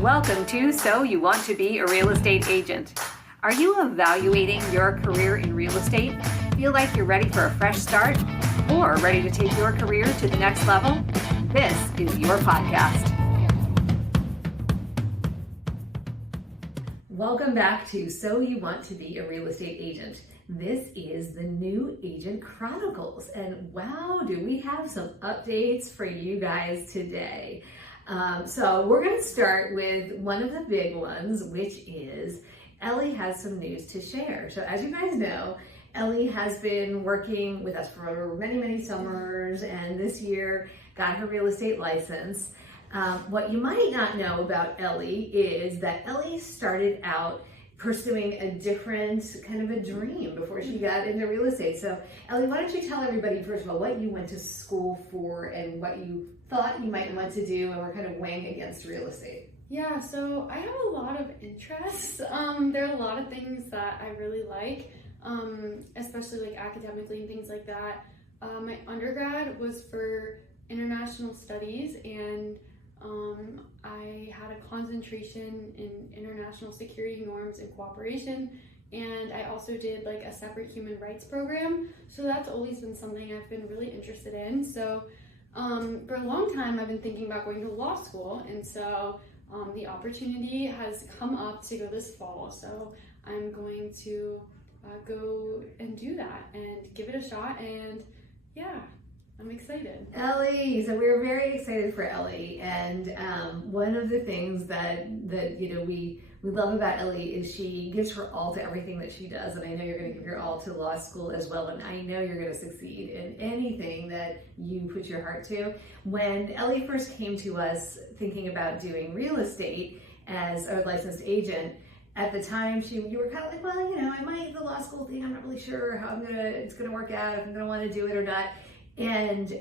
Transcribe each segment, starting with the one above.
Welcome to So You Want to Be a Real Estate Agent. Are you evaluating your career in real estate? Feel like you're ready for a fresh start? Or ready to take your career to the next level? This is your podcast. Welcome back to So You Want to Be a Real Estate Agent. This is the new Agent Chronicles, and wow, do we have some updates for you guys today. So we're going to start with one of the big ones, which is Ellie has some news to share. So as you guys know, Ellie has been working with us for many summers, and this year got her real estate license. What you might not know about Ellie is that Ellie started out pursuing a different kind of a dream before she got into real estate. So Ellie, why don't you tell everybody, first of all, what you went to school for and what you thought you might want to do and were kind of weighing against real estate? Yeah, so I have a lot of interests. There are a lot of things that I really like, especially like academically and things like that. My undergrad was for international studies, and I had a concentration in international security norms and cooperation, and I also did like a separate human rights program. So that's always been something I've been really interested in. So for a long time I've been thinking about going to law school, and so the opportunity has come up to go this fall. So I'm going to go and do that and give it a shot, and yeah, I'm excited. Ellie, so we're very excited for Ellie, and one of the things that you know we love about Ellie is she gives her all to everything that she does, and I know you're going to give your all to law school as well, and I know you're going to succeed in anything that you put your heart to. When Ellie first came to us thinking about doing real estate as a licensed agent, at the time you were kind of like, well, you know, I might, the law school thing, I'm not really sure how it's gonna work out, if I'm gonna want to do it or not. And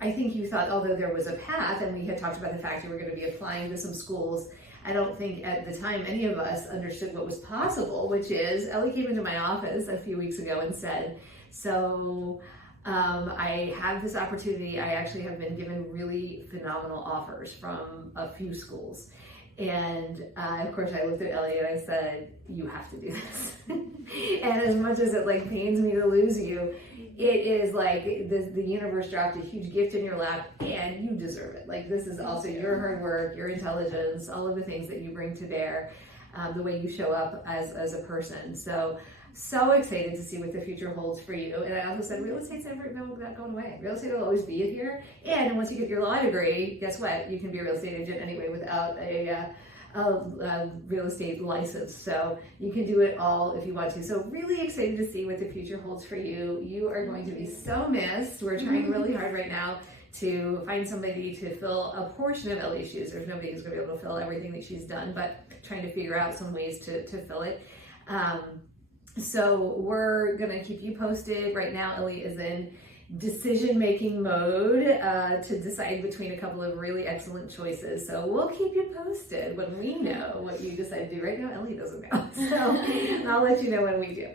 I think you thought, although there was a path, and we had talked about the fact you were going to be applying to some schools, I don't think at the time any of us understood what was possible, which is Ellie came into my office a few weeks ago and said, so I have this opportunity. I actually have been given really phenomenal offers from a few schools. And of course I looked at Ellie and I said, you have to do this. And as much as it like pains me to lose you, it is like the universe dropped a huge gift in your lap, and you deserve it. Like, this is also your hard work, your intelligence, all of the things that you bring to bear, the way you show up as a person. So excited to see what the future holds for you. And I also said, real estate's not going away. Real estate will always be here. And once you get your law degree, guess what? You can be a real estate agent anyway without a real estate license. So you can do it all if you want to. So really excited to see what the future holds for you. You are going to be so missed. We're trying really hard right now to find somebody to fill a portion of Ellie's shoes. There's nobody who's going to be able to fill everything that she's done, but trying to figure out some ways to fill it. So we're going to keep you posted. Right now, Ellie is in decision-making mode to decide between a couple of really excellent choices. So we'll keep you posted when we know what you decide to do. Right now, Ellie doesn't know. So I'll let you know when we do.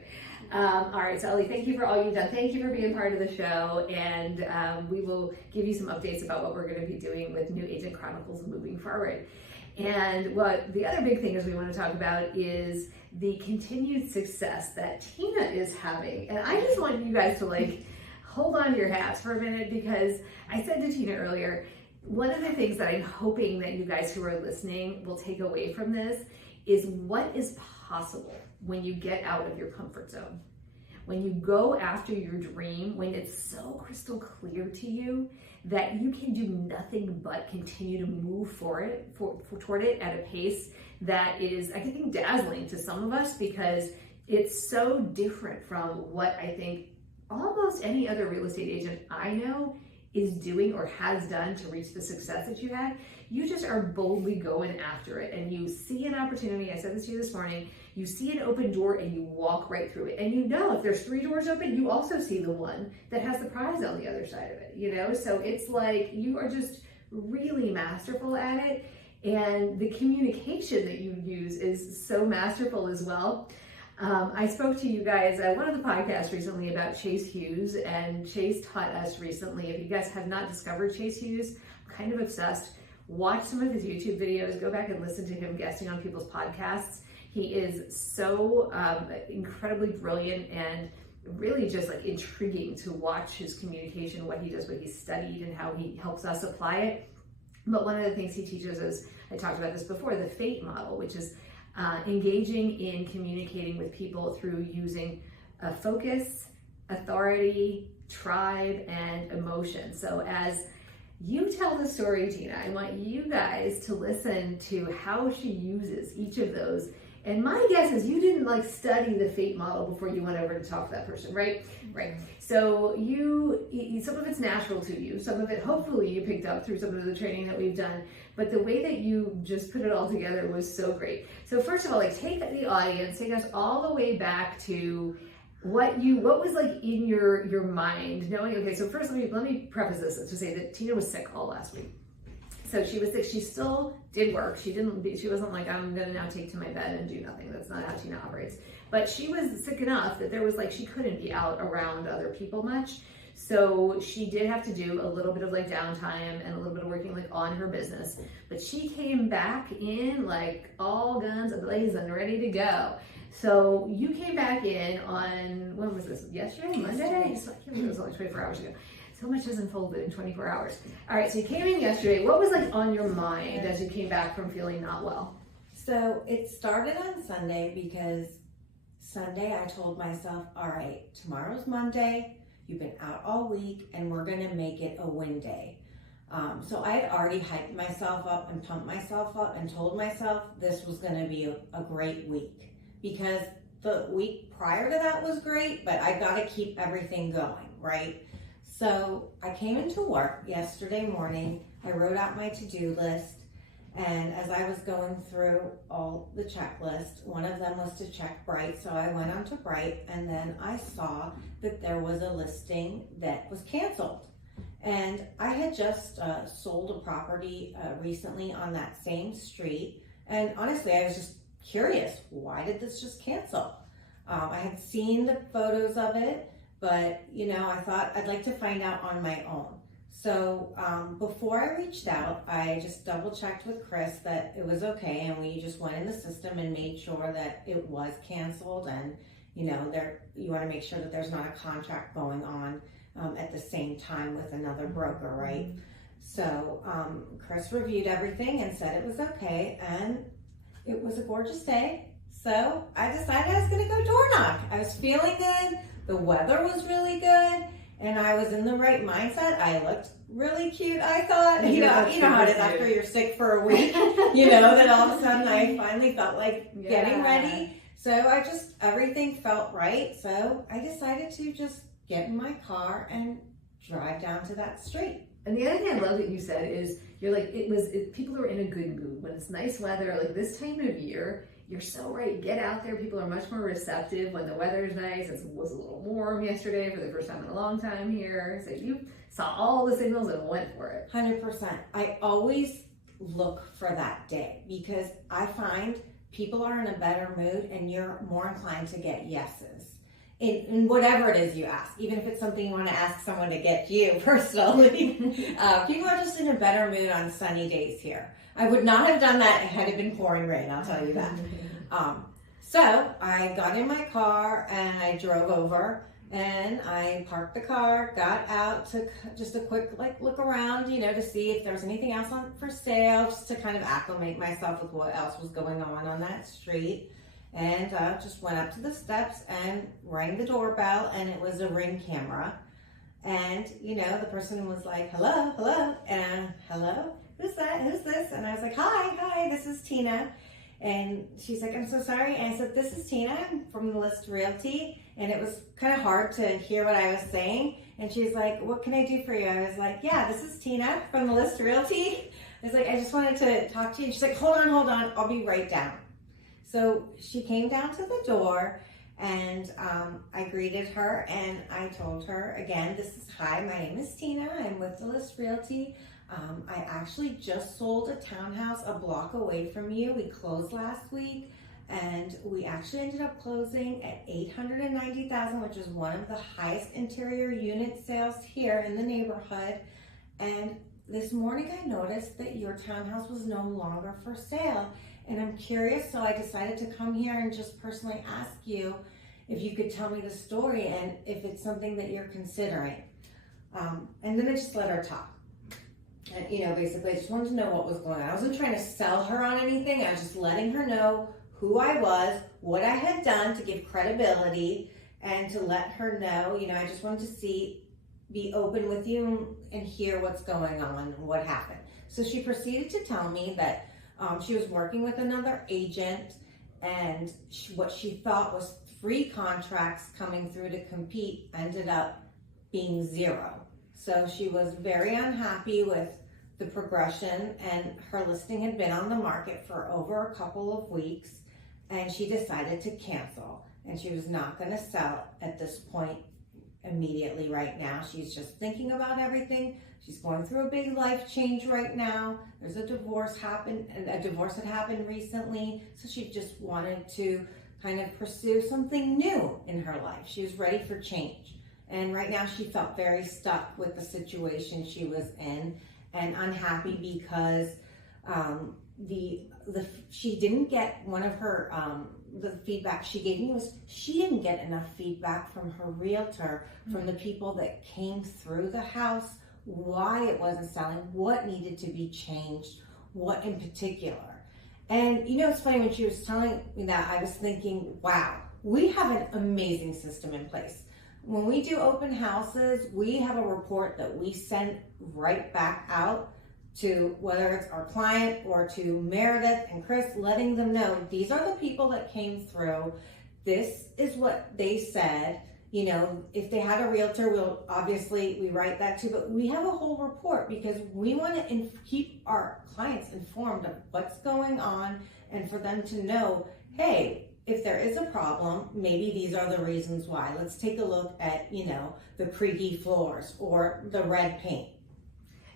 All right, so Ellie, thank you for all you've done. Thank you for being part of the show. And we will give you some updates about what we're going to be doing with New Agent Chronicles moving forward. And what the other big thing is we want to talk about is the continued success that Tina is having. And I just want you guys to like hold on to your hats for a minute, because I said to Tina earlier, one of the things that I'm hoping that you guys who are listening will take away from this is what is possible when you get out of your comfort zone. When you go after your dream, when it's so crystal clear to you that you can do nothing but continue to move toward it at a pace that is, I think, dazzling to some of us, because it's so different from what I think almost any other real estate agent I know is doing or has done to reach the success that you had. You just are boldly going after it, and you see an opportunity. I said this to you this morning. You see an open door and you walk right through it. And you know, if there's 3 doors open, you also see the one that has the prize on the other side of it, you know? So it's like you are just really masterful at it. And the communication that you use is so masterful as well. I spoke to you guys at one of the podcasts recently about Chase Hughes, and Chase taught us recently, if you guys have not discovered Chase Hughes, I'm kind of obsessed watch some of his YouTube videos, go back and listen to him guesting on people's podcasts. He is so incredibly brilliant and really just like intriguing to watch his communication, what he does, what he's studied, and how he helps us apply it. But one of the things he teaches is, I talked about this before, the FATE model, which is engaging in communicating with people through using focus, authority, tribe, and emotion. So as you tell the story, Tina, I want you guys to listen to how she uses each of those. And my guess is you didn't like study the FATE model before you went over to talk to that person, right? Right. So some of it's natural to you. Some of it, hopefully, you picked up through some of the training that we've done. But the way that you just put it all together was so great. So first of all, like take the audience, take us all the way back to what was like in your mind, knowing, okay, so first let me preface this to say that Tina was sick all last week. So she was sick. She still did work. She wasn't like, I'm gonna now take to my bed and do nothing. That's not how Tina operates. But she was sick enough that there was like, she couldn't be out around other people much. So she did have to do a little bit of like downtime and a little bit of working like on her business. But she came back in like all guns a-blazing, ready to go. So you came back in on, when was this? Yesterday? Monday? I can't believe it was only 24 hours ago. So much has unfolded in 24 hours. All right, so you came in yesterday. What was like on your mind as you came back from feeling not well? So it started on Sunday because Sunday I told myself, all right, tomorrow's Monday, you've been out all week, and we're gonna make it a win day. So I had already hyped myself up and pumped myself up and told myself this was gonna be a great week, because the week prior to that was great, but I gotta keep everything going, right? So I came into work yesterday morning, I wrote out my to-do list, and as I was going through all the checklists, one of them was to check Bright, so I went on to Bright, and then I saw that there was a listing that was canceled. And I had just sold a property recently on that same street, and honestly, I was just curious, why did this just cancel? I had seen the photos of it, but I thought I'd like to find out on my own. So before I reached out, I just double checked with Chris that it was okay, and we just went in the system and made sure that it was canceled, and you want to make sure that there's not a contract going on at the same time with another broker, right? So Chris reviewed everything and said it was okay, and it was a gorgeous day. So I decided I was going to go door knock. I was feeling good. The weather was really good, and I was in the right mindset. I looked really cute, I thought. You know how it is after you're sick for a week, that all of a sudden I finally felt like getting ready. So everything felt right. So I decided to just get in my car and drive down to that street. And the other thing I love that you said is, you're like, people are in a good mood. When it's nice weather, like this time of year, you're so right. Get out there. People are much more receptive when the weather is nice. It was a little warm yesterday for the first time in a long time here. So you saw all the signals and went for it. 100%. I always look for that day because I find people are in a better mood and you're more inclined to get yeses in whatever it is you ask, even if it's something you want to ask someone to get you personally. People are just in a better mood on sunny days here. I would not have done that had it been pouring rain, I'll tell you that. So I got in my car and I drove over and I parked the car, got out, took just a quick look around, to see if there was anything else on for sale, just to kind of acclimate myself with what else was going on that street. And just went up to the steps and rang the doorbell, and it was a Ring camera. And, the person was like, hello, and hello, who's that, who's this? And I was like, hi, this is Tina. And she's like, I'm so sorry. And I said, this is Tina, I'm from the List Realty. And it was kind of hard to hear what I was saying. And she's like, what can I do for you? I was like, yeah, this is Tina from the List Realty. I was like, I just wanted to talk to you. She's like, hold on, I'll be right down. So she came down to the door and I greeted her and I told her again, hi, my name is Tina. I'm with the List Realty. I actually just sold a townhouse a block away from you. We closed last week and we actually ended up closing at $890,000, which is one of the highest interior unit sales here in the neighborhood. And this morning I noticed that your townhouse was no longer for sale. And I'm curious, so I decided to come here and just personally ask you if you could tell me the story and if it's something that you're considering. And then I just let her talk. And, basically I just wanted to know what was going on. I wasn't trying to sell her on anything. I was just letting her know who I was, what I had done to give credibility, and to let her know, I just wanted to be open with you and hear what's going on and what happened. So she proceeded to tell me that she was working with another agent, and what she thought was 3 contracts coming through to compete ended up being 0. So she was very unhappy with the progression, and her listing had been on the market for over a couple of weeks, and she decided to cancel. And she was not going to sell at this point immediately right now. She's just thinking about everything. She's going through a big life change right now. There's a divorce had happened recently, so she just wanted to kind of pursue something new in her life. She was ready for change. And right now she felt very stuck with the situation she was in and unhappy because she didn't get one of her the feedback she gave me was she didn't get enough feedback from her realtor, from the people that came through the house, why it wasn't selling, what needed to be changed, what in particular. And it's funny, when she was telling me that, I was thinking, wow, we have an amazing system in place. When we do open houses, we have a report that we send right back out to, whether it's our client or to Meredith and Chris, letting them know these are the people that came through. This is what they said. If they had a realtor, we write that too, but we have a whole report because we want to keep our clients informed of what's going on, and for them to know, hey, if there is a problem, maybe these are the reasons why. Let's take a look at, the creaky floors or the red paint.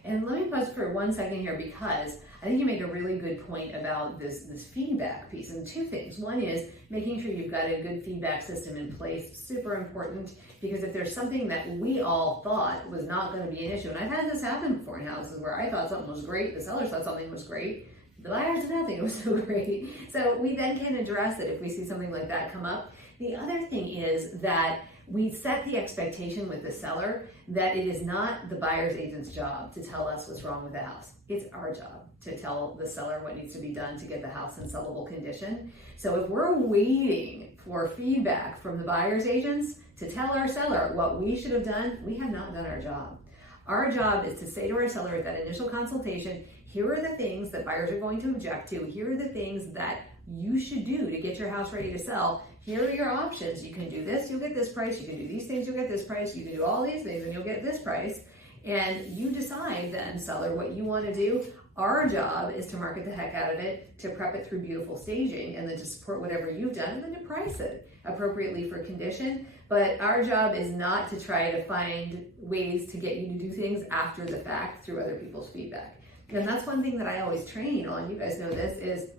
And let me pause for 1 second here, because I think you make a really good point about this feedback piece. And 2 things. One is making sure you've got a good feedback system in place. Super important, because if there's something that we all thought was not going to be an issue, and I've had this happen before in houses where I thought something was great, the seller thought something was great, the buyers did not think it was so great. So we then can address it if we see something like that come up. The other thing is that we set the expectation with the seller that it is not the buyer's agent's job to tell us what's wrong with the house. It's our job to tell the seller what needs to be done to get the house in sellable condition. So if we're waiting for feedback from the buyer's agents to tell our seller what we should have done, we have not done our job. Our job is to say to our seller at that initial consultation, here are the things that buyers are going to object to. Here are the things that you should do to get your house ready to sell. Here are your options. You can do this, you'll get this price. You can do these things, you'll get this price. You can do all these things and you'll get this price. And you decide then, seller, what you want to do. Our job is to market the heck out of it, to prep it through beautiful staging, and then to support whatever you've done, and then to price it appropriately for condition. But our job is not to try to find ways to get you to do things after the fact through other people's feedback. And that's one thing that I always train on, you guys know this, is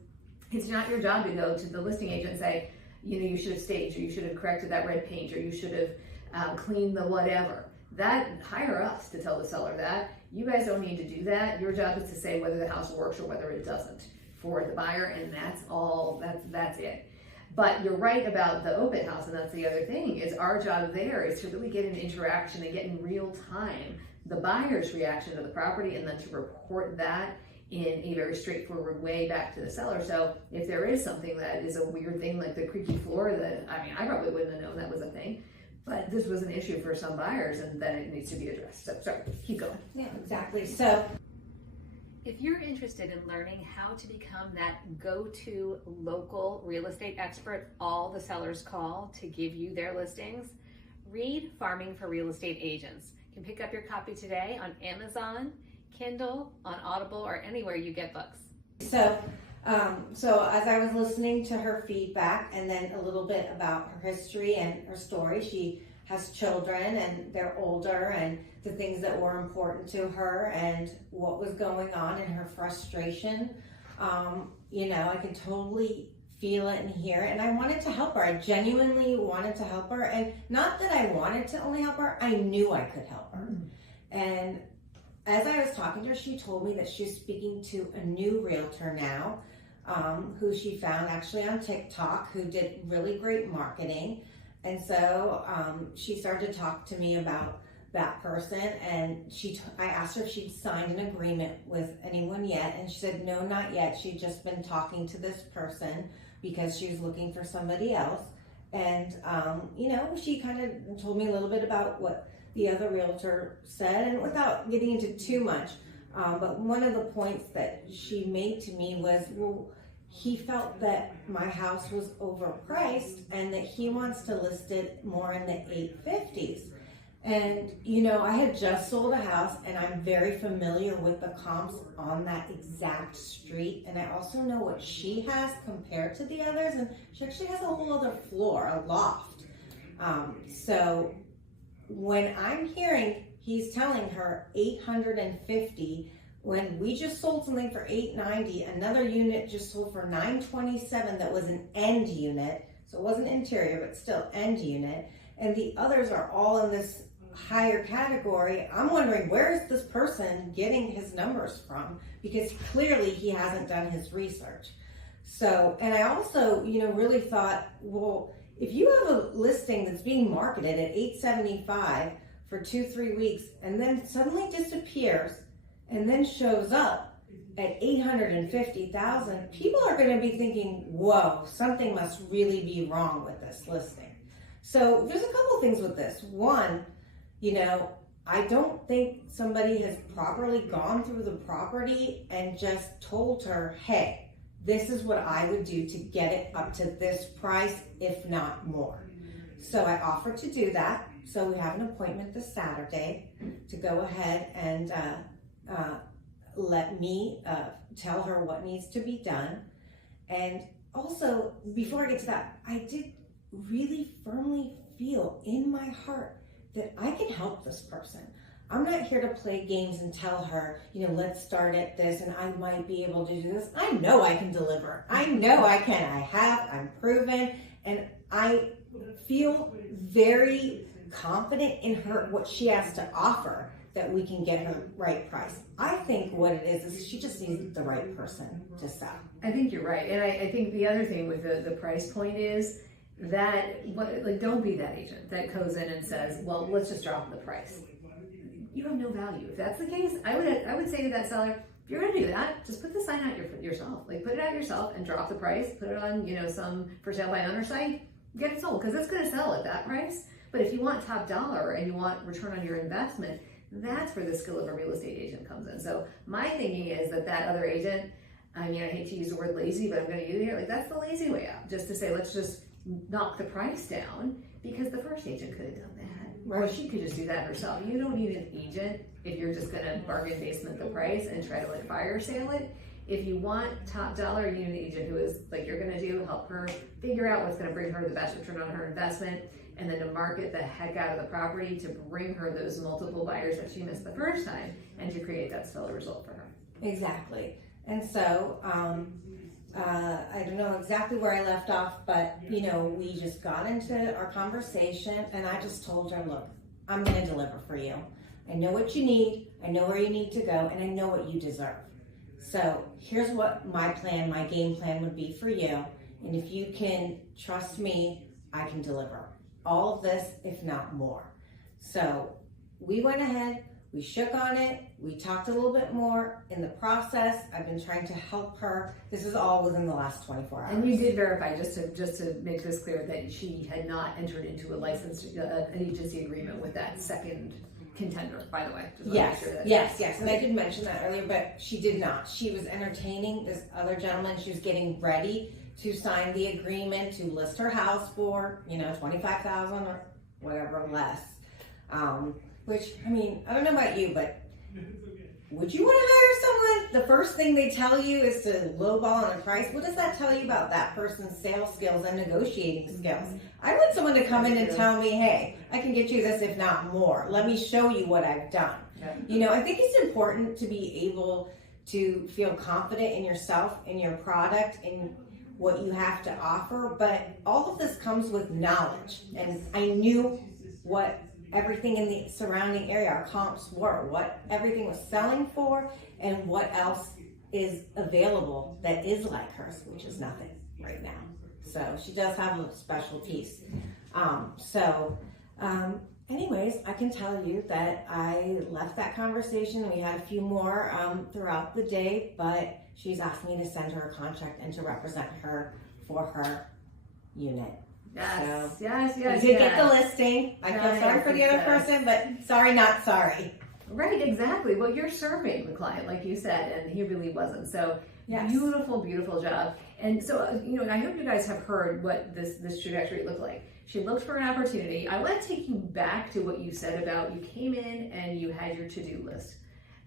it's not your job to go to the listing agent and say, you should have staged, or you should have corrected that red paint, or you should have cleaned the whatever. Hire us to tell the seller that. You guys don't need to do that. Your job is to say whether the house works or whether it doesn't for the buyer, and that's all, that's it. But you're right about the open house, and that's the other thing, is our job there is to really get an interaction and get in real time the buyer's reaction to the property, and then to report that in a very straightforward way back to the seller. So if there is something that is a weird thing, like the creaky floor, I probably wouldn't have known that was a thing, but this was an issue for some buyers, and then it needs to be addressed. So sorry, keep going. Yeah, exactly. So if you're interested in learning how to become that go-to local real estate expert all the sellers call to give you their listings, read Farming for Real Estate Agents. You can pick up your copy today on Amazon, Kindle, on Audible, or anywhere you get books. So as I was listening to her feedback, and then a little bit about her history and her story, she has children and they're older, and the things that were important to her and what was going on in her frustration. I could totally feel it and hear it, and I wanted to help her. I genuinely wanted to help her, and not that I wanted to only help her, I knew I could help her. And as I was talking to her, she told me that she's speaking to a new realtor now, who she found actually on TikTok, who did really great marketing. And so she started to talk to me about that person, and I asked her if she'd signed an agreement with anyone yet, and she said no, not yet. She'd just been talking to this person because she was looking for somebody else. And she kind of told me a little bit about what the other realtor said, and without getting into too much, but one of the points that she made to me was, well, he felt that my house was overpriced and that he wants to list it more in the 850s. And, I had just sold a house, and I'm very familiar with the comps on that exact street. And I also know what she has compared to the others. And she actually has a whole other floor, a loft. So when I'm hearing he's telling her 850, when we just sold something for 890, another unit just sold for 927 that was an end unit. So it wasn't interior, but still end unit. And the others are all in this higher category. I'm wondering, where is this person getting his numbers from? Because clearly he hasn't done his research. So, and I also, really thought, well, if you have a listing that's being marketed at $875 for 2-3 weeks and then suddenly disappears and then shows up at $850,000, people are going to be thinking, whoa, something must really be wrong with this listing. So there's a couple things with this. One, I don't think somebody has properly gone through the property and just told her, hey, this is what I would do to get it up to this price, if not more. So I offered to do that. So we have an appointment this Saturday to go ahead and let me tell her what needs to be done. And also, before I get to that, I did really firmly feel in my heart that I can help this person. I'm not here to play games and tell her, let's start at this and I might be able to do this. I know I can deliver. I know I can. I'm proven, and I feel very confident in her, what she has to offer, that we can get her right price. I think what it is she just needs the right person to sell. I think you're right. And I think the other thing with the price point is that, don't be that agent that goes in and says, well, let's just drop the price. You have no value. If that's the case, I would say to that seller, if you're going to do that, just put the sign out yourself. Put it out yourself and drop the price. Put it on, some for sale by owner site. Get it sold, because it's going to sell at that price. But if you want top dollar and you want return on your investment, that's where the skill of a real estate agent comes in. So my thinking is that other agent, I hate to use the word lazy, but I'm going to use it here. That's the lazy way out. Just to say, let's just knock the price down, because the first agent could have done that. Right. Or she could just do that herself. You don't need an agent if you're just going to bargain basement the price and try to fire sale it. If you want top dollar, you need an agent who is you're going to do, help her figure out what's going to bring her the best return on her investment, and then to market the heck out of the property to bring her those multiple buyers that she missed the first time, and to create that stellar result for her. Exactly. And so, I don't know exactly where I left off, but we just got into our conversation, and I just told her, look, I'm going to deliver for you. I know what you need, I know where you need to go, and I know what you deserve. So here's what my game plan would be for you. And if you can trust me, I can deliver all of this, if not more. So we went ahead, we shook on it, we talked a little bit more. In the process, I've been trying to help her. This is all within the last 24 hours. And you did verify, just to make this clear, that she had not entered into a licensed an agency agreement with that second contender, by the way. Yes. And I did mention that earlier, but she did not. She was entertaining this other gentleman. She was getting ready to sign the agreement to list her house for, $25,000 or whatever less. Which, I don't know about you, but would you want to hire someone? The first thing they tell you is to lowball on a price. What does that tell you about that person's sales skills and negotiating skills? I want someone to come in and tell me, hey, I can get you this, if not more. Let me show you what I've done. I think it's important to be able to feel confident in yourself, in your product, in what you have to offer. But all of this comes with knowledge. And I knew what everything in the surrounding area, our comps were, what everything was selling for, and what else is available that is like hers, which is nothing right now. So she does have a special piece. Anyways, I can tell you that I left that conversation. We had a few more throughout the day, but she's asked me to send her a contract and to represent her for her unit. Yes, So, yes. you did get the listing. I feel sorry for the other person, but sorry, not sorry. Right, exactly. Well, you're serving the client, like you said, and he really wasn't. So Yes. beautiful job. And so, I hope you guys have heard what this trajectory looked like. She looked for an opportunity. I want to take you back to what you said about you came in and you had your to-do list.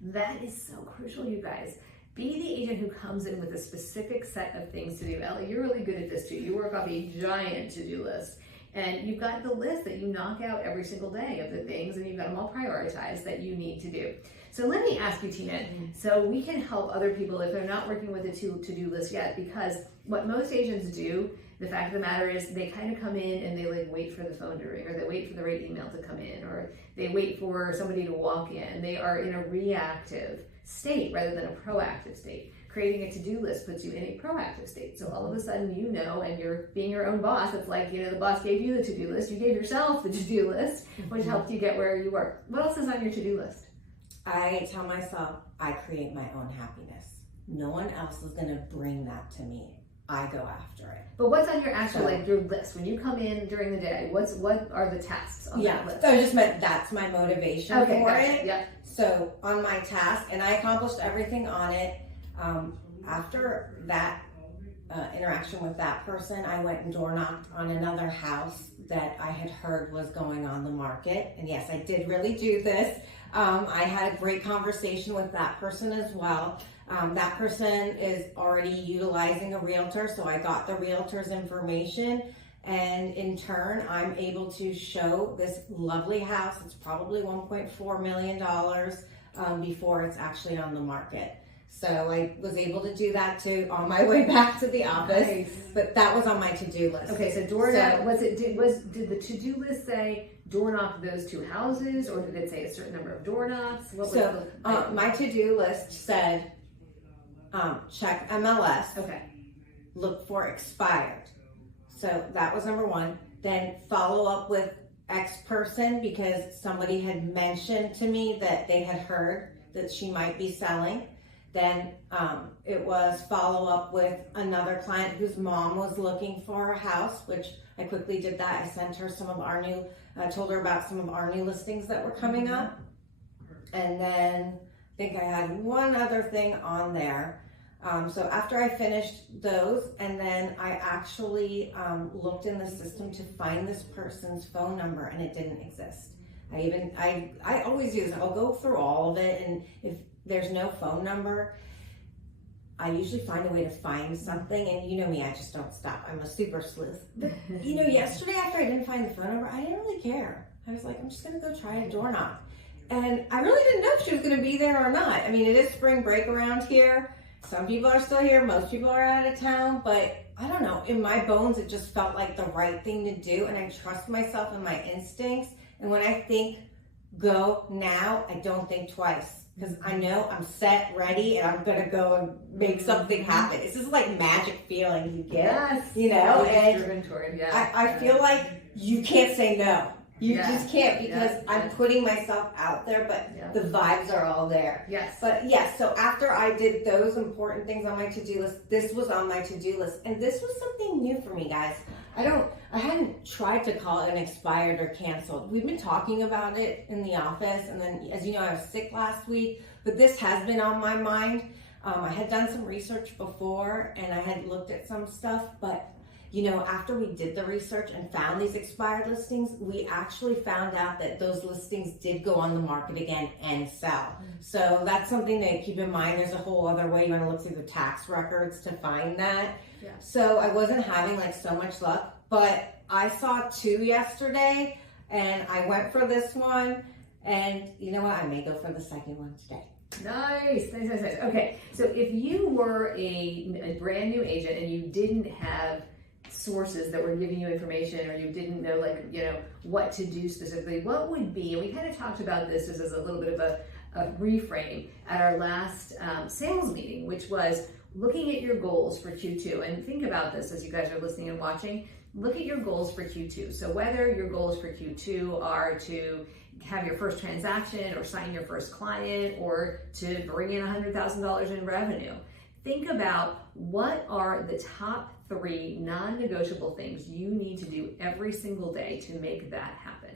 That is so crucial, you guys. Be the agent who comes in with a specific set of things to do. Ellie, you're really good at this too. You work off a giant to-do list. And you've got the list that you knock out every single day of the things, and you've got them all prioritized that you need to do. So let me ask you, Tina, so we can help other people if they're not working with a to-do list yet, because what most agents do, the fact of the matter is they kind of come in and they like wait for the phone to ring, or they wait for the right email to come in, or they wait for somebody to walk in. They are in a reactive state rather than a proactive state. Creating a to-do list puts you in a proactive state. So all of a sudden, and you're being your own boss. It's like, the boss gave you the to-do list. You gave yourself the to-do list, which helped you get where you were. What else is on your to-do list? I tell myself I create my own happiness. No one else is going to bring that to me. I go after it. But what's on your actual, your list? When you come in during the day, what are the tasks on that list? So I just meant that's my motivation for gotcha. it. Yeah. So on my task, and I accomplished everything on it. After that interaction with that person, I went and door knocked on another house that I had heard was going on the market. And yes, I did really do this. I had a great conversation with that person as well. That person is already utilizing a realtor, so I got the realtor's information, and in turn, I'm able to show this lovely house. It's probably $1.4 million before it's actually on the market. So I was able to do that too on my way back to the office. Nice. But that was on my to-do list. Okay, so door knock, did the to-do list say door knock those two houses, or did it say a certain number of door knocks? My to-do list said, check MLS. Okay. Look for expired. So that was number one. Then follow up with X person, because somebody had mentioned to me that they had heard that she might be selling. Then it was follow up with another client whose mom was looking for a house, which I quickly did that. I sent her told her about some of our new listings that were coming up. And then I think I had one other thing on there. So after I finished those, and then I actually looked in the system to find this person's phone number, and it didn't exist. I always do this. I'll go through all of it, and if there's no phone number, I usually find a way to find something. And you know me, I just don't stop. I'm a super sleuth. But yesterday after I didn't find the phone number, I didn't really care. I was like, I'm just gonna go try a door knock. And I really didn't know if she was gonna be there or not. I mean, it is spring break around here. Some people are still here, most people are out of town, but I don't know, in my bones, it just felt like the right thing to do, and I trust myself and my instincts. And when I think go now, I don't think twice, because I know I'm set, ready, and I'm gonna go and make something happen. It's just like magic feeling you get, I feel like you can't say no. You just can't, because I'm putting myself out there, but the vibes are all there. Yes. But yes, so after I did those important things on my to-do list, this was on my to-do list. And this was something new for me, guys. I hadn't tried to call it an expired or canceled. We've been talking about it in the office, and then, as you know, I was sick last week, but this has been on my mind. I had done some research before, and I had looked at some stuff, but after we did the research and found these expired listings, we actually found out that those listings did go on the market again and sell. So that's something to keep in mind. There's a whole other way you want to look through the tax records to find that. Yeah. So I wasn't having so much luck, but I saw two yesterday, and I went for this one, and you know what? I may go for the second one today. Nice. Okay, so if you were a brand new agent and you didn't have sources that were giving you information, or you didn't know, like, you know, what to do specifically, what would be, and we kind of talked about this as a little bit of a reframe at our last sales meeting, which was looking at your goals for Q2. And think about this as you guys are listening and watching. Look at your goals for Q2. So whether your goals for Q2 are to have your first transaction or sign your first client or to bring in $100,000 in revenue, think about what are the top 3 non-negotiable things you need to do every single day to make that happen.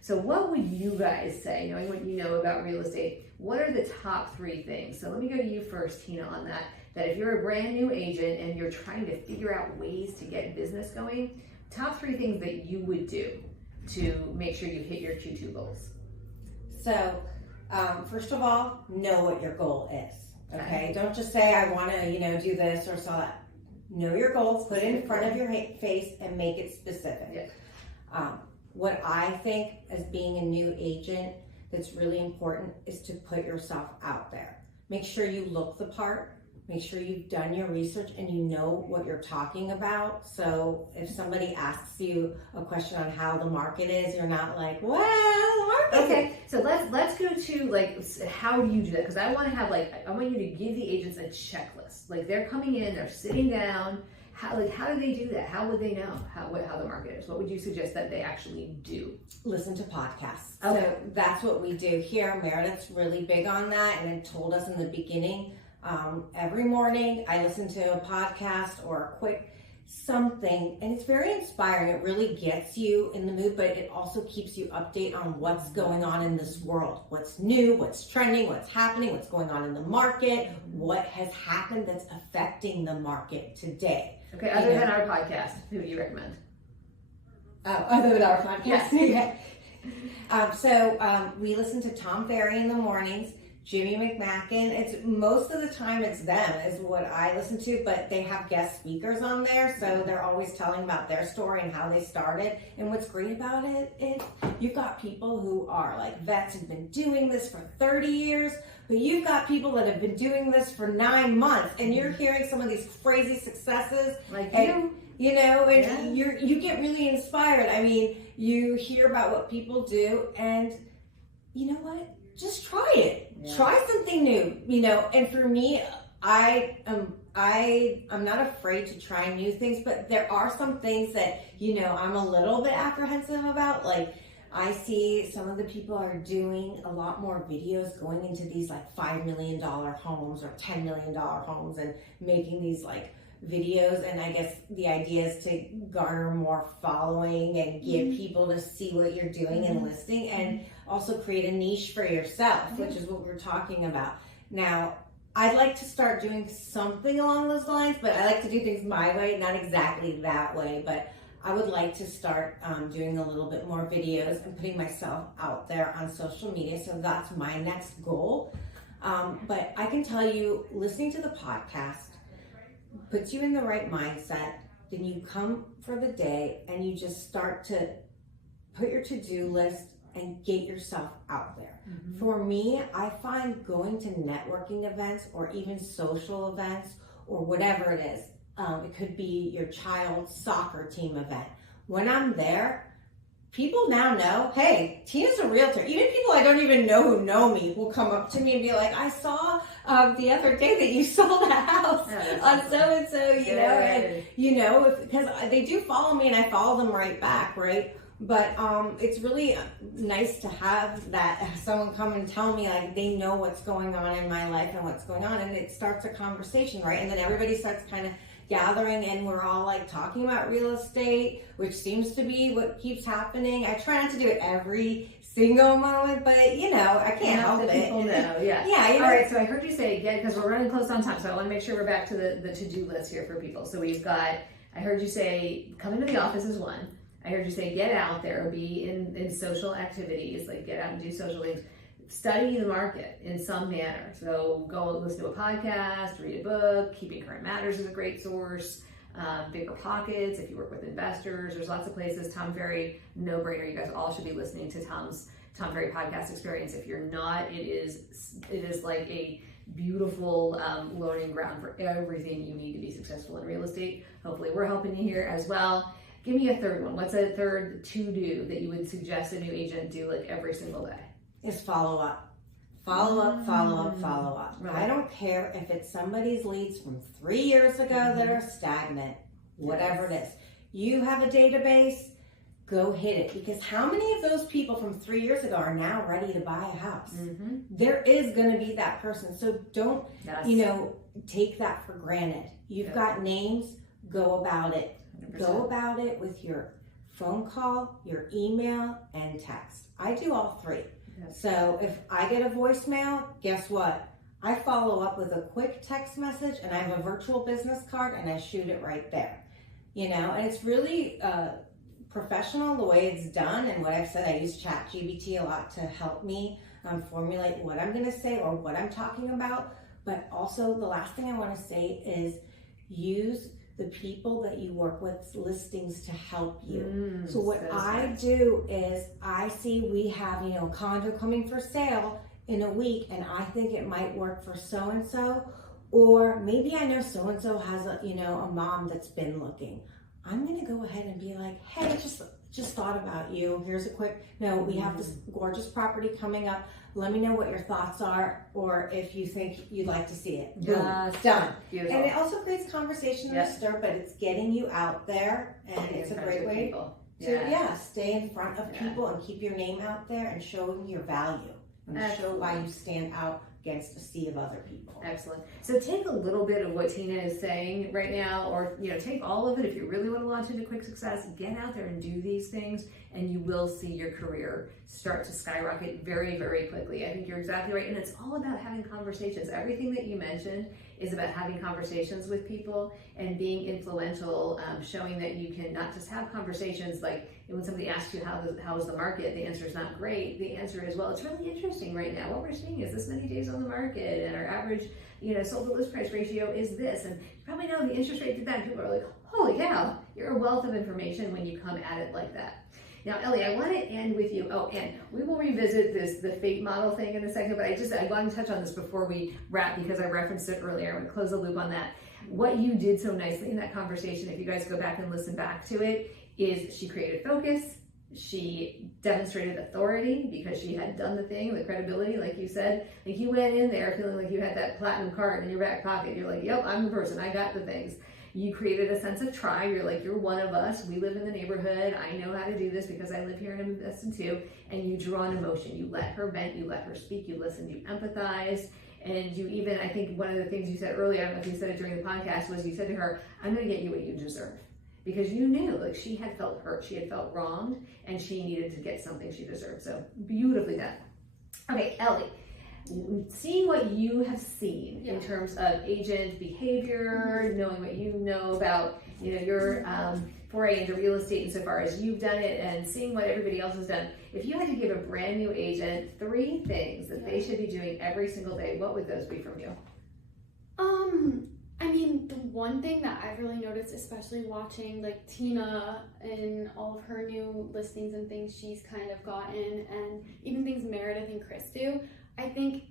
So what would you guys say, knowing what you know about real estate, what are the top 3 things? So let me go to you first, Tina, on that if you're a brand new agent and you're trying to figure out ways to get business going, top 3 things that you would do to make sure you hit your Q2 goals. So, first of all, know what your goal is. Okay, don't just say I want to, do this or sell that. Know your goals, put it in front of your face, and make it specific. Yeah. What I think as being a new agent that's really important is to put yourself out there. Make sure you look the part. Make sure you've done your research and you know what you're talking about. So if somebody asks you a question on how the market is, you're not like, well, the market. Okay, so let's go to like, how do you do that? Because I want you to give the agents a checklist. Like, they're coming in, they're sitting down. How do they do that? How would they know how the market is? What would you suggest that they actually do? Listen to podcasts. Okay. So that's what we do here. Meredith's really big on that, and it told us in the beginning. Every morning I listen to a podcast or a quick something, and it's very inspiring. It really gets you in the mood, but it also keeps you update on what's going on in this world, what's new, what's trending, what's happening, what's going on in the market, what has happened that's affecting the market today. Okay, other than our podcast, who do you recommend? Oh, other than our podcast. Yes. So we listen to Tom Ferry in the mornings. Jimmy McMacken, it's most of the time it's them is what I listen to, but they have guest speakers on there, so they're always telling about their story and how they started. And what's great about it is you've got people who are like vets who've been doing this for 30 years, but you've got people that have been doing this for 9 months, and you're hearing some of these crazy successes. Like and, you get really inspired. I mean, you hear about what people do, and you know what? Just try it. Yeah. Try something new, and for me, I'm not afraid to try new things, but there are some things that, I'm a little bit apprehensive about. Like, I see some of the people are doing a lot more videos going into these like $5 million homes or $10 million homes and making these like videos, and I guess the idea is to garner more following and get people to see what you're doing and listing, and also create a niche for yourself, which is what we're talking about. Now, I'd like to start doing something along those lines, but I like to do things my way, not exactly that way, but I would like to start doing a little bit more videos and putting myself out there on social media. So that's my next goal. But I can tell you, listening to the podcast puts you in the right mindset. Then you come for the day and you just start to put your to-do list and get yourself out there. Mm-hmm. For me, I find going to networking events or even social events or whatever it is, it could be your child's soccer team event. When I'm there, people now know, hey, Tina's a realtor. Even people I don't even know who know me will come up to me and be like, I saw the other day that you sold a house on so-and-so, because they do follow me and I follow them right back, right? But it's really nice to have someone come and tell me, like, they know what's going on in my life and what's going on, and it starts a conversation, right? And then everybody starts kind of gathering, and we're all like talking about real estate, which seems to be what keeps happening. I try not to do it every single moment, but I can't help it. People know, yeah. All right, so I heard you say again, because we're running close on time, so I want to make sure we're back to the to-do list here for people. So I heard you say come into the office is one. I heard you say get out there, be in social activities, like get out and do social things. Study the market in some manner. So go listen to a podcast, read a book. Keeping Current Matters is a great source. Bigger Pockets, if you work with investors, there's lots of places. Tom Ferry, no brainer. You guys all should be listening to Tom Ferry podcast experience. If you're not, it is like a beautiful learning ground for everything you need to be successful in real estate. Hopefully we're helping you here as well. Give me a third one. What's a third to-do that you would suggest a new agent do like every single day? Is follow up. Follow up, follow up, follow up. Right. I don't care if it's somebody's leads from 3 years ago that are stagnant, whatever it is. You have a database, go hit it. Because how many of those people from 3 years ago are now ready to buy a house? There is going to be that person. So don't, take that for granted. You've got names, go about it. 100%. Go about it with your phone call, your email, and text. I do all three. Yes. So if I get a voicemail, guess what? I follow up with a quick text message, and I have a virtual business card, and I shoot it right there. And it's really professional the way it's done. And what I've said, I use ChatGPT a lot to help me formulate what I'm going to say or what I'm talking about. But also the last thing I want to say is use the people that you work with listings to help you. So what I do is I see we have, a condo coming for sale in a week, and I think it might work for so-and-so, or maybe I know so-and-so has a mom that's been looking. I'm going to go ahead and be like, hey, just thought about you. Here's a quick, we have this gorgeous property coming up. Let me know what your thoughts are, or if you think you'd like to see it. Boom, done. Beautiful. And it also creates conversation in the stir, but it's getting you out there, and it's a great way to stay in front of people and keep your name out there and showing your value and show why you stand out against a sea of other people. Excellent. So take a little bit of what Tina is saying right now, or take all of it. If you really want to launch into quick success, get out there and do these things, and you will see your career start to skyrocket very, very quickly. I think you're exactly right, and it's all about having conversations. Everything that you mentioned is about having conversations with people and being influential, showing that you can not just have conversations like when somebody asks you how is the market, the answer is not great. The answer is, well, it's really interesting right now. What we're seeing is this many days on the market, and our average sold to list price ratio is this. And you probably know the interest rate did that, and people are like, holy cow, you're a wealth of information when you come at it like that. Now, Ellie, I want to end with you. Oh, and we will revisit the fate model thing in a second, but I want to touch on this before we wrap because I referenced it earlier. I'm going to close the loop on that. What you did so nicely in that conversation, if you guys go back and listen back to it, is she created focus. She demonstrated authority because she had done the thing, the credibility, like you said. Like you went in there feeling like you had that platinum card in your back pocket. You're like, yep, I'm the person. I got the things. You created a sense of tribe. You're like, you're one of us. We live in the neighborhood. I know how to do this because I live here and I'm invested too. And you draw on emotion. You let her vent. You let her speak. You listen. You empathize. And you even, I think one of the things you said earlier, I don't know if you said it during the podcast, was you said to her, I'm going to get you what you deserve. Because you knew, like, she had felt hurt. She had felt wronged. And she needed to get something she deserved. So beautifully done. Okay, Ellie. Seeing what you have seen in terms of agent behavior, knowing what you know about, your foray into real estate insofar as you've done it, and seeing what everybody else has done, if you had to give a brand new agent 3 things that they should be doing every single day, what would those be from you? I mean, the one thing that I've really noticed, especially watching like Tina and all of her new listings and things she's kind of gotten, and even things Meredith and Chris do, I think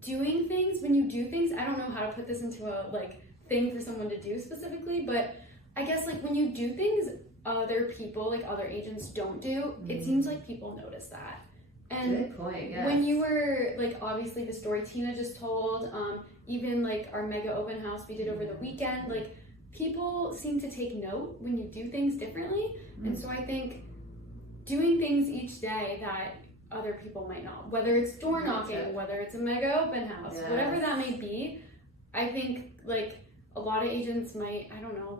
doing things, when you do things, I don't know how to put this into a thing for someone to do specifically, but I guess when you do things other people, other agents don't do, it seems like people notice that. And good point, yes. When you were obviously the story Tina just told, even our mega open house we did over the weekend, people seem to take note when you do things differently. And so I think doing things each day that other people might not, whether it's door knocking, whether it's a mega open house, whatever that may be, I think a lot of agents might, I don't know,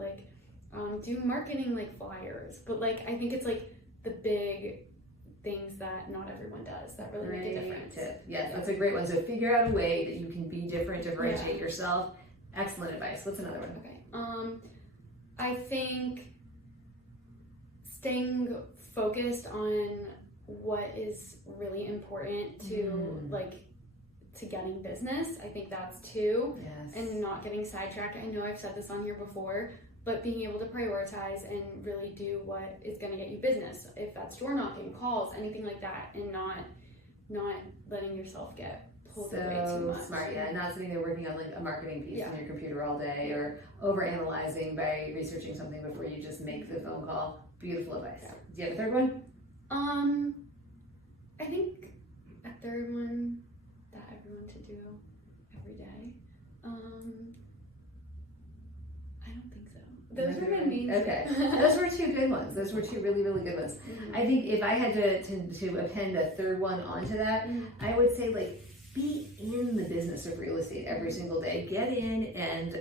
do marketing flyers, but I think it's the big things that not everyone does that really make a difference. Tip. Yes, that's a great one. So figure out a way that you can be different, differentiate yourself. Excellent advice. What's another one? Okay. I think staying focused on what is really important to to getting business. I think that's 2. Yes. And not getting sidetracked. I know I've said this on here before, but being able to prioritize and really do what is going to get you business. If that's door knocking, calls, anything like that, and not letting yourself get pulled away too So much. smart, yeah. Not sitting there working on like a marketing piece Yeah. on your computer all day or over analyzing by researching something before you just make the phone call. Beautiful advice. Yeah. Do you have a third one? I think a third one that everyone should do every day. I don't think so. Those were my main two. Okay. Those were two good ones. Those were two really, really good ones. Mhm. I think if I had to append a third one onto that, Mhm. I would say like be in the business of real estate every single day. Get in and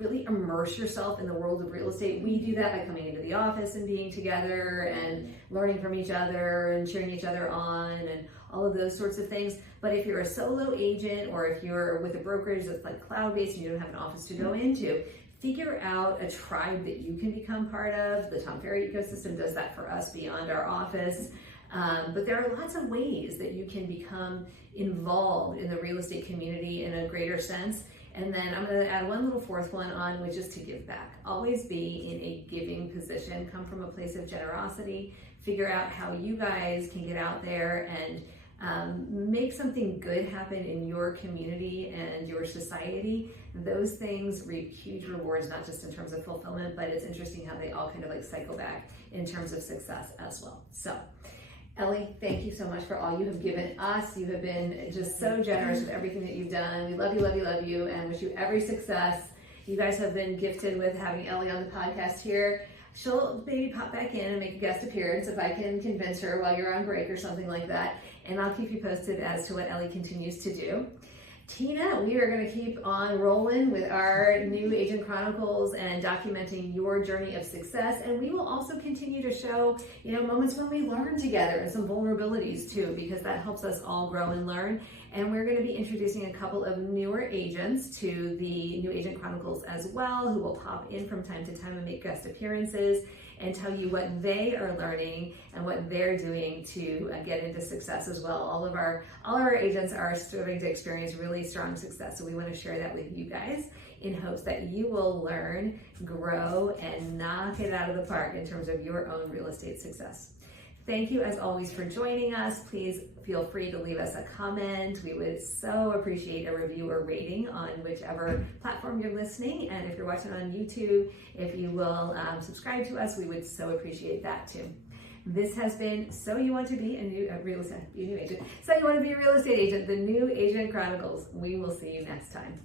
really immerse yourself in the world of real estate. We do that by coming into the office and being together and learning from each other and cheering each other on and all of those sorts of things. But if you're a solo agent or if you're with a brokerage that's like cloud-based and you don't have an office to go into, figure out a tribe that you can become part of. The Tom Ferry ecosystem does that for us beyond our office. But there are lots of ways that you can become involved in the real estate community in a greater sense. And then I'm going to add one little fourth one on, which is to give back. Always be in a giving position. Come from a place of generosity. Figure out how you guys can get out there and make something good happen in your community and your society. Those things reap huge rewards, not just in terms of fulfillment, but it's interesting how they all kind of like cycle back in terms of success as well. So, Ellie, thank you so much for all you have given us. You have been just so generous with everything that you've done. We love you, love you, love you, and wish you every success. You guys have been gifted with having Ellie on the podcast here. She'll maybe pop back in and make a guest appearance if I can convince her while you're on break or something like that. And I'll keep you posted as to what Ellie continues to do. Tina, we are going to keep on rolling with our new Agent Chronicles and documenting your journey of success. And we will also continue to show, moments when we learn together and some vulnerabilities too, because that helps us all grow and learn. And we're going to be introducing a couple of newer agents to the new Agent Chronicles as well, who will pop in from time to time and make guest appearances and tell you what they are learning and what they're doing to get into success as well. All of our agents are starting to experience really strong success, so we want to share that with you guys in hopes that you will learn, grow, and knock it out of the park in terms of your own real estate success. Thank you as always for joining us. Please feel free to leave us a comment. We would so appreciate a review or rating on whichever platform you're listening. And if you're watching on YouTube, if you will subscribe to us, we would so appreciate that too. This has been So You Want to Be a New Real Estate Agent. So You Want to Be a Real Estate Agent, the new Agent Chronicles. We will see you next time.